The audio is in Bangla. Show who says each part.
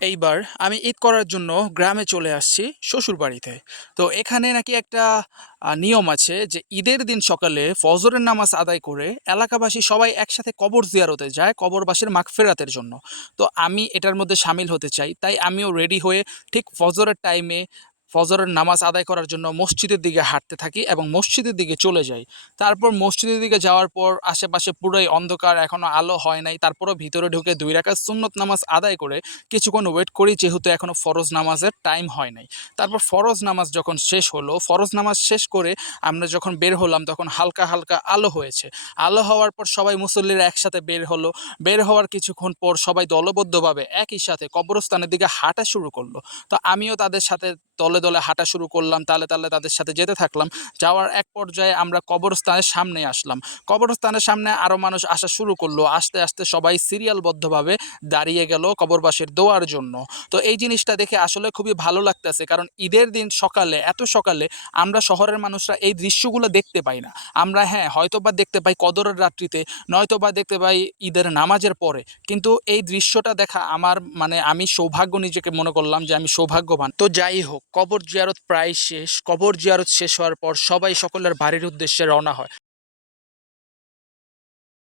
Speaker 1: এইবার আমি ঈদ করার জন্য গ্রামে চলে আসছি শ্বশুর বাড়িতে তো এখানে নাকি একটা নিয়ম আছে যে ঈদের দিন সকালে ফজরের নামাজ আদায় করে এলাকাবাসী সবাই একসাথে কবর জিয়ারতে যায় কবরবাসীর মাগফেরাতের জন্য। তো আমি এটার মধ্যে সামিল হতে চাই, তাই আমিও রেডি হয়ে ঠিক ফজরের টাইমে ফজরের নামাজ আদায় করার জন্য মসজিদের দিকে হাঁটতে থাকি এবং মসজিদের দিকে চলে যাই। তারপর মসজিদের দিকে যাওয়ার পর আশেপাশে পুরোই অন্ধকার এখনও আলো হয় নাই। তারপরও ভিতরে ঢুকে দুই রাকাত সুন্নত নামাজ আদায় করে কিছুক্ষণ ওয়েট করি, যেহেতু এখনও ফরজ নামাজের টাইম হয় নাই। তারপর ফরজ নামাজ যখন শেষ হলো, ফরজ নামাজ শেষ করে আমরা যখন বের হলাম, তখন হালকা হালকা আলো হয়েছে। আলো হওয়ার পর সবাই মুসল্লিরা একসাথে বের হলো। বের হওয়ার কিছুক্ষণ পর সবাই দলবদ্ধভাবে একই সাথে কবরস্থানের দিকে হাঁটা শুরু করল। তো আমিও তাদের সাথে দলে দলে দলে হাঁটা শুরু করলাম, তালে তালে তাদের সাথে যেতে থাকলাম। যাওয়ার এক পর্যায়ে আমরা কবরস্থানের সামনে আসলাম। কবরস্থানের সামনে আরও মানুষ আসা শুরু করল। আস্তে আস্তে সবাই সিরিয়ালবদ্ধভাবে দাঁড়িয়ে গেল কবরবাসের দোয়ার জন্য। তো এই জিনিসটা দেখে আসলে খুবই ভালো লাগতেছে, কারণ ঈদের দিন সকালে, এত সকালে আমরা শহরের মানুষরা এই দৃশ্যগুলো দেখতে পাই না। আমরা হ্যাঁ হয়তো বা দেখতে পাই কদরের রাত্রিতে, নয়তোবা দেখতে পাই ঈদের নামাজের পরে। কিন্তু এই দৃশ্যটা দেখা আমার মানে আমি সৌভাগ্য নিজেকে মনে করলাম যে আমি সৌভাগ্যবান। তো যাই হোক কবর জিয়ারত প্রায় শেষ। কবর জিয়ারত শেষ হওয়ার পর সবাই সকলের বাড়ির উদ্দেশ্যে রওনা হয়।